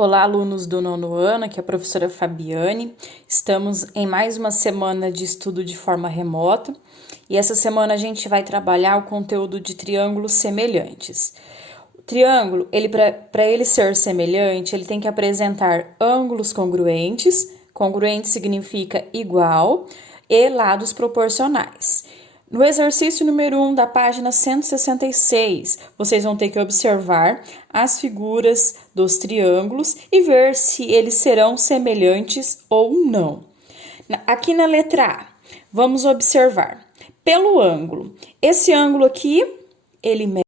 Olá, alunos do nono ano, aqui é a professora Fabiane. Estamos em mais uma semana de estudo de forma remota e essa semana a gente vai trabalhar o conteúdo de triângulos semelhantes. O triângulo, para ele ser semelhante, ele tem que apresentar ângulos congruentes. Congruente significa igual e lados proporcionais. No exercício número 1 da página 166, vocês vão ter que observar as figuras dos triângulos e ver se eles serão semelhantes ou não. Aqui na letra A, vamos observar pelo ângulo. Esse ângulo aqui, ele mede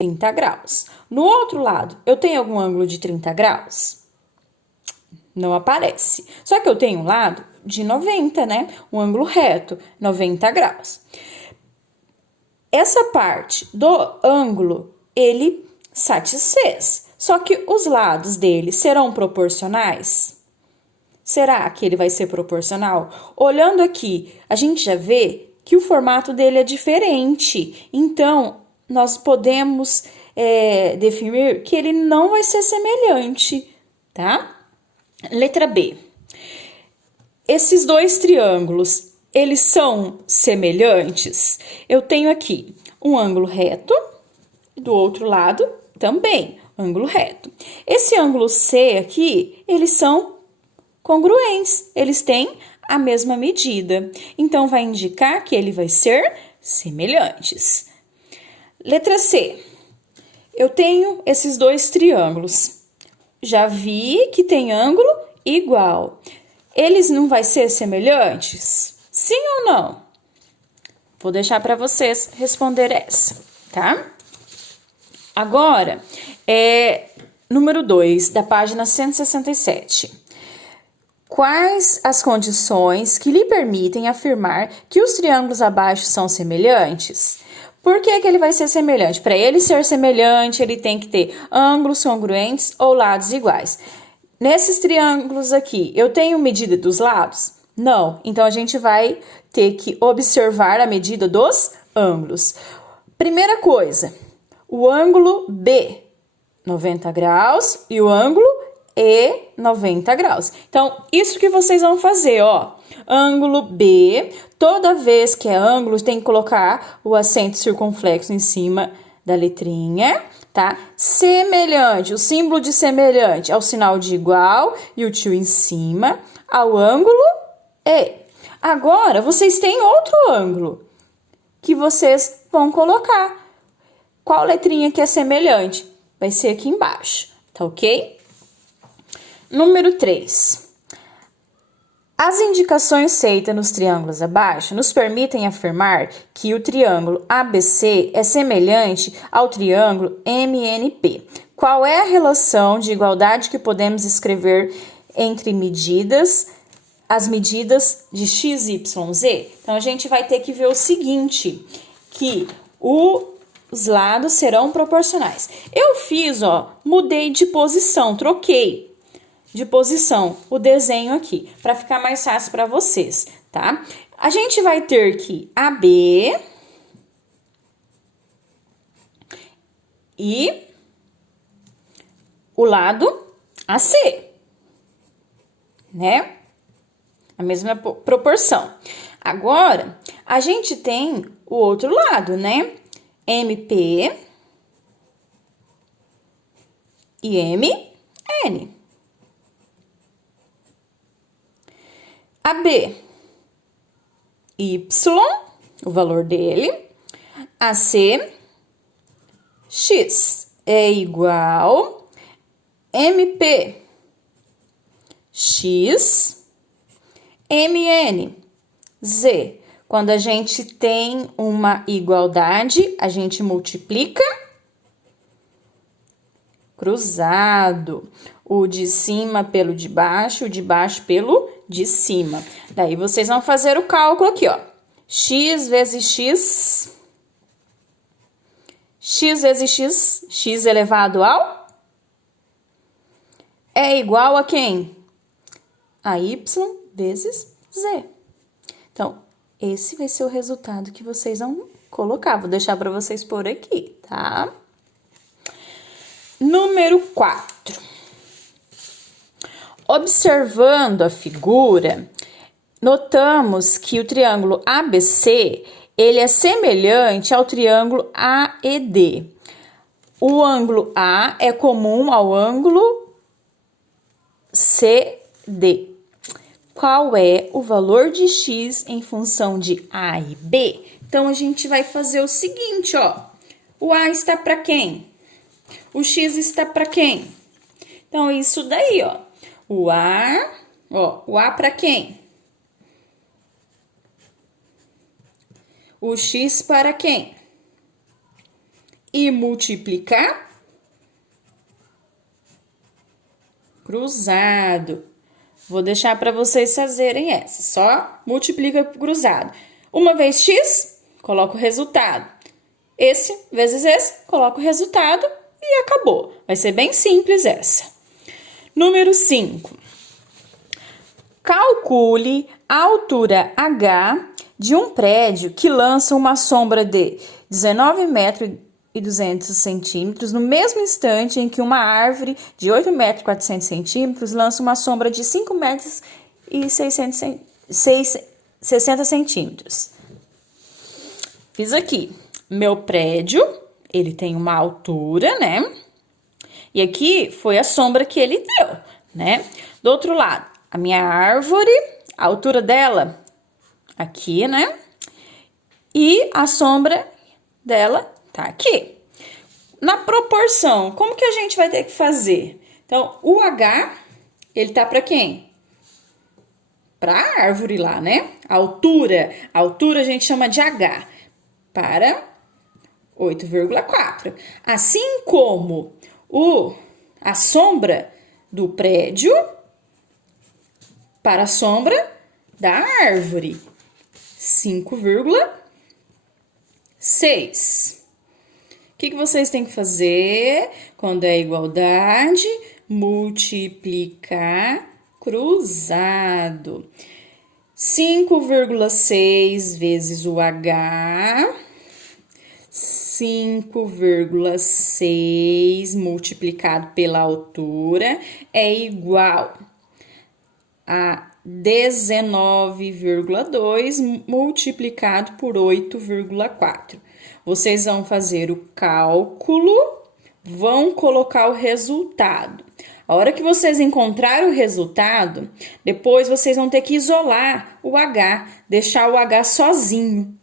30 graus. No outro lado, eu tenho algum ângulo de 30 graus? Não aparece. Só que eu tenho um lado de 90, né? Um ângulo reto, 90 graus. Essa parte do ângulo, ele satisfez. Só que os lados dele serão proporcionais? Será que ele vai ser proporcional? Olhando aqui, a gente já vê que o formato dele é diferente. Então, nós podemos definir que ele não vai ser semelhante, tá? Letra B. Esses dois triângulos, eles são semelhantes? Eu tenho aqui um ângulo reto e do outro lado também, ângulo reto. Esse ângulo C aqui, eles são congruentes, eles têm a mesma medida. Então, vai indicar que ele vai ser semelhantes. Letra C. Eu tenho esses dois triângulos. Já vi que tem ângulo igual. Eles não vão ser semelhantes? Sim ou não? Vou deixar para vocês responder essa, tá? Agora, número 2, da página 167. Quais as condições que lhe permitem afirmar que os triângulos abaixo são semelhantes? Por que ele vai ser semelhante? Para ele ser semelhante, ele tem que ter ângulos congruentes ou lados iguais. Nesses triângulos aqui, eu tenho medida dos lados? Não. Então, a gente vai ter que observar a medida dos ângulos. Primeira coisa, o ângulo B, 90 graus, e o ângulo E, 90 graus. Então, isso que vocês vão fazer, ó. Ângulo B, toda vez que é ângulo, tem que colocar o acento circunflexo em cima da letrinha, tá? Semelhante, o símbolo de semelhante é o sinal de igual e o tio em cima ao ângulo E. Agora, vocês têm outro ângulo que vocês vão colocar. Qual letrinha que é semelhante? Vai ser aqui embaixo, tá ok? Número 3. As indicações feitas nos triângulos abaixo nos permitem afirmar que o triângulo ABC é semelhante ao triângulo MNP. Qual é a relação de igualdade que podemos escrever entre as medidas de x, y, z? Então, a gente vai ter que ver o seguinte, que os lados serão proporcionais. Eu fiz, mudei de posição, troquei de posição o desenho aqui, para ficar mais fácil para vocês, tá? A gente vai ter que AB e o lado AC, né? A mesma proporção. Agora, a gente tem o outro lado, né? MP e MN. AB, Y, o valor dele, AC, X é igual, MP, X, MN, Z. Quando a gente tem uma igualdade, a gente multiplica cruzado. O de cima pelo de baixo, o de baixo pelo de cima. Daí, vocês vão fazer o cálculo aqui, ó. X vezes X. X vezes X. X elevado ao? É igual a quem? A Y vezes Z. Então, esse vai ser o resultado que vocês vão colocar. Vou deixar para vocês por aqui, tá? Número 4. Observando a figura, notamos que o triângulo ABC, ele é semelhante ao triângulo AED. O ângulo A é comum ao ângulo CD. Qual é o valor de x em função de A e B? Então, a gente vai fazer o seguinte, ó. O A está para quem? O x está para quem? Então, isso daí, ó. O A para quem? O x para quem? E multiplicar cruzado. Vou deixar para vocês fazerem essa. Só multiplica cruzado. Uma vez x, coloca o resultado. Esse vezes esse, coloca o resultado e acabou. Vai ser bem simples essa. Número 5. Calcule a altura H de um prédio que lança uma sombra de 19 metros e 200 centímetros no mesmo instante em que uma árvore de 8 metros e 400 centímetros lança uma sombra de 5 metros e 60 centímetros. Fiz aqui. Meu prédio, ele tem uma altura, né? E aqui foi a sombra que ele deu, né? Do outro lado, a minha árvore, a altura dela aqui, né? E a sombra dela tá aqui. Na proporção, como que a gente vai ter que fazer? Então, o H, ele tá para quem? Para a árvore lá, né? A altura a gente chama de H, para 8,4. Assim como a sombra do prédio para a sombra da árvore, 5,6. O que vocês têm que fazer quando é igualdade? Multiplicar cruzado. 5,6 vezes o H, 5,6 multiplicado pela altura é igual a 19,2 multiplicado por 8,4. Vocês vão fazer o cálculo, vão colocar o resultado. A hora que vocês encontrarem o resultado, depois vocês vão ter que isolar o H, deixar o H sozinho.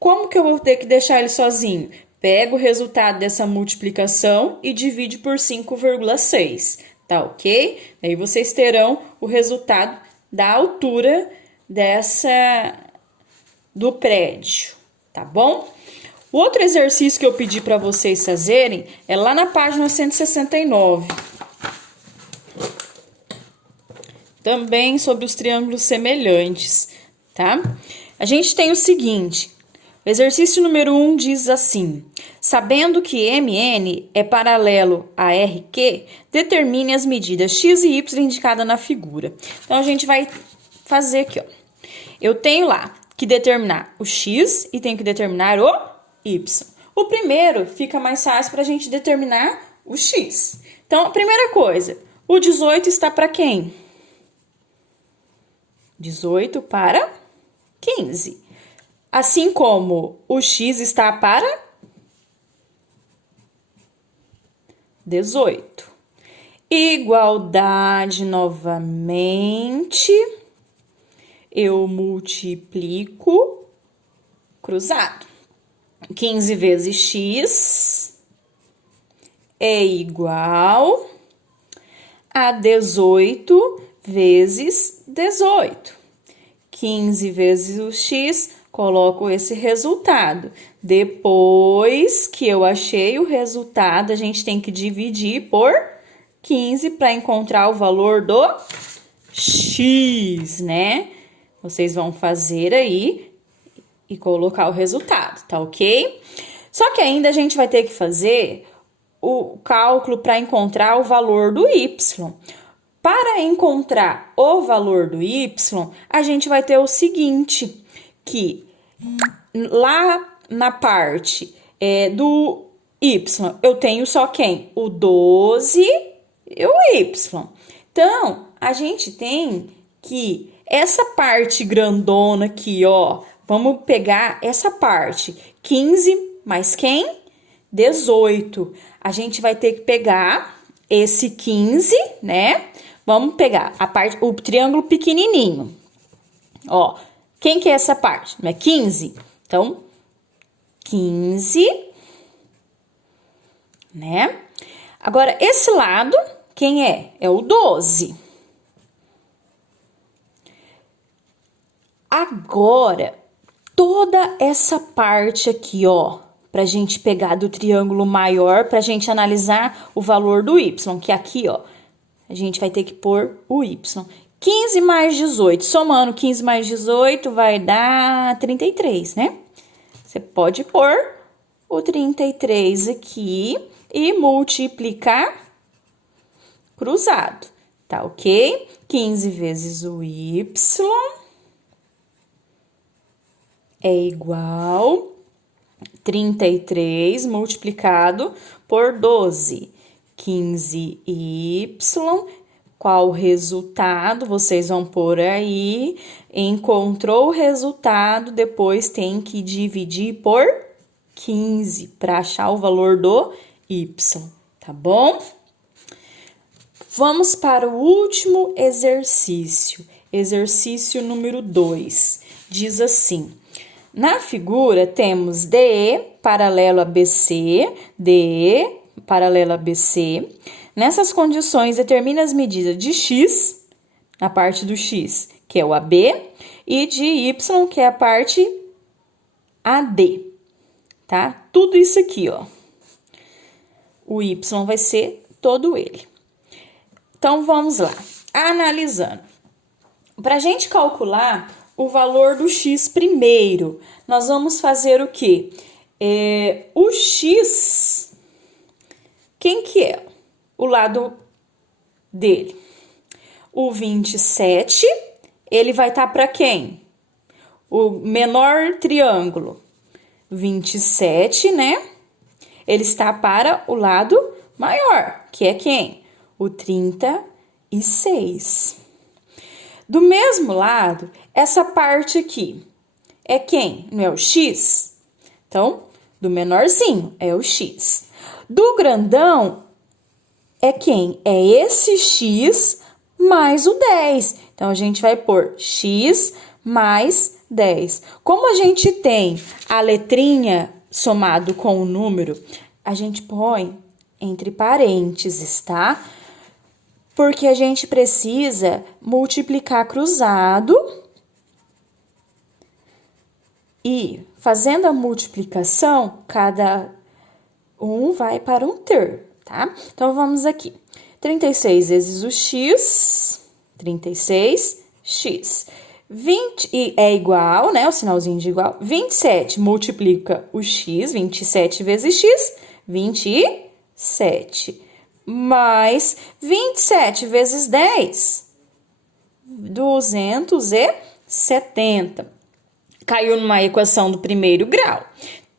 Como que eu vou ter que deixar ele sozinho? Pega o resultado dessa multiplicação e divide por 5,6, tá ok? Aí vocês terão o resultado da altura do prédio, tá bom? O outro exercício que eu pedi para vocês fazerem é lá na página 169. Também sobre os triângulos semelhantes, tá? A gente tem o seguinte, o exercício número 1 diz assim: sabendo que MN é paralelo a RQ, determine as medidas x e y indicadas na figura. Então, a gente vai fazer aqui, ó. Eu tenho lá que determinar o x e tenho que determinar o y. O primeiro fica mais fácil para a gente determinar o x. Então, a primeira coisa, o 18 está para quem? 18 para 15. Assim como o x está para 18. Igualdade novamente. Eu multiplico cruzado. 15 vezes x é igual a 18 vezes 18. 15 vezes o x, coloco esse resultado. Depois que eu achei o resultado, a gente tem que dividir por 15 para encontrar o valor do x, né? Vocês vão fazer aí e colocar o resultado, tá ok? Só que ainda a gente vai ter que fazer o cálculo para encontrar o valor do y. Para encontrar o valor do y, a gente vai ter o seguinte, que lá na parte do y, eu tenho só quem? O 12 e o y. Então, a gente tem que essa parte grandona aqui, ó, vamos pegar essa parte, 15 mais quem? 18. A gente vai ter que pegar esse 15, né? Vamos pegar o triângulo pequenininho. Ó, quem que é essa parte? Não é 15? Então, 15, né? Agora, esse lado, quem é? É o 12. Agora, toda essa parte aqui, ó, pra gente pegar do triângulo maior, pra gente analisar o valor do y, que aqui, ó, a gente vai ter que pôr o y. 15 mais 18, somando 15 mais 18 vai dar 33, né? Você pode pôr o 33 aqui e multiplicar cruzado, tá ok? 15 vezes o y é igual 33 multiplicado por 12. 15y, qual o resultado? Vocês vão pôr aí. Encontrou o resultado, depois tem que dividir por 15 para achar o valor do y, tá bom? Vamos para o último exercício. Exercício número 2. Diz assim: na figura temos DE paralelo a BC, DE paralelo a BC. Nessas condições, determina as medidas de x, na parte do x, que é o AB, e de y, que é a parte AD, tá? Tudo isso aqui, ó. O y vai ser todo ele. Então, vamos lá. Analisando. Para a gente calcular o valor do x primeiro, nós vamos fazer o quê? O x, quem que é? O lado dele. O 27, ele vai estar para quem? O menor triângulo. 27, né? Ele está para o lado maior, que é quem? O 36. Do mesmo lado, essa parte aqui é quem? Não é o x? Então, do menorzinho é o x. Do grandão é quem? É esse x mais o 10. Então, a gente vai pôr x mais 10. Como a gente tem a letrinha somado com o número, a gente põe entre parênteses, tá? Porque a gente precisa multiplicar cruzado e, fazendo a multiplicação, cada um vai para um terço, tá? Então, vamos aqui. 36 vezes o x, 36x. 20 é igual, né? O sinalzinho de igual. 27 multiplica o x, 27 vezes x, 27. Mais 27 vezes 10, 270. Caiu numa equação do primeiro grau.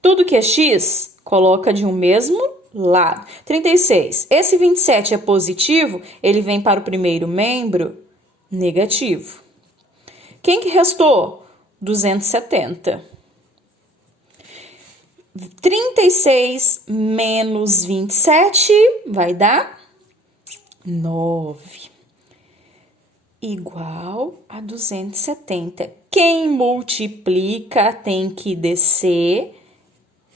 Tudo que é x, coloca de um mesmo lado. 36. Esse 27 é positivo, ele vem para o primeiro membro negativo. Quem que restou? 270. 36 menos 27 vai dar 9. Igual a 270. Quem multiplica tem que descer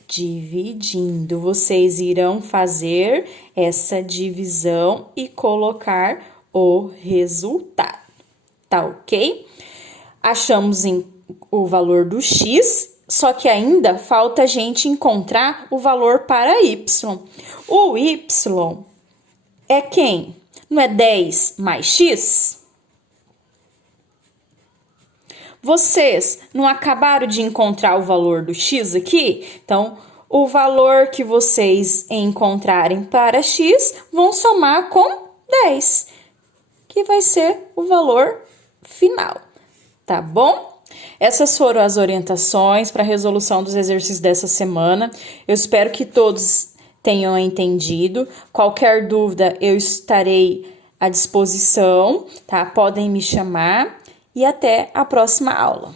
dividindo. Vocês irão fazer essa divisão e colocar o resultado. Tá ok? Achamos o valor do x, só que ainda falta a gente encontrar o valor para y. O y é quem? Não é 10 mais x? Vocês não acabaram de encontrar o valor do x aqui? Então, o valor que vocês encontrarem para x vão somar com 10, que vai ser o valor final, tá bom? Essas foram as orientações para a resolução dos exercícios dessa semana. Eu espero que todos tenham entendido. Qualquer dúvida, eu estarei à disposição, tá? Podem me chamar e até a próxima aula.